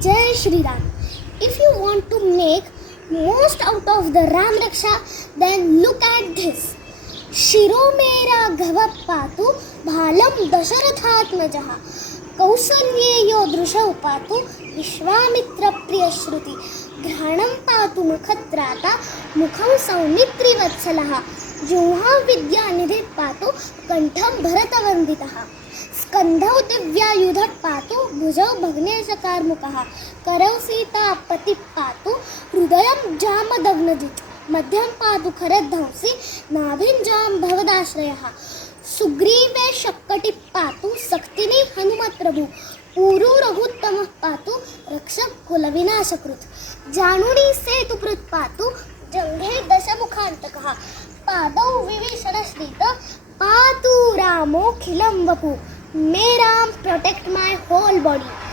Jai Shri Ram. If you want to make most out of the Ram Raksha, then look at this. Shiro mera ghava patu bhalam dasharathatmajah कौसल्येयो दृशौ पातु विश्वामित्र प्रिय श्रुति घ्राणं पातु मुखत्राता मुखं सौमित्रिवत्सलः जिह्वा विद्यानिधिः पातु कंठं भरतवन्दितः स्कन्धौ दिव्यायुधः पातु भुजौ भग्नेशकार्मुकः करौ सीतापतिः पातु हृदयं जामदग्नजित् मध्यं पातु खरध्वंसी नाभिं जाम भवदाश्रयः सुग्रीवे शक्कटी पातु सक्तिनी हनुमत प्रभु पूरु रघुत्तम पातु रक्षक कुलविनाशकृत जानुनी सेतुकृत पातु जंघे दशमुखांतकः पादौ विभीषण श्रीत पातु रामोखिलं वपु मे राम प्रोटेक्ट माय होल बॉडी.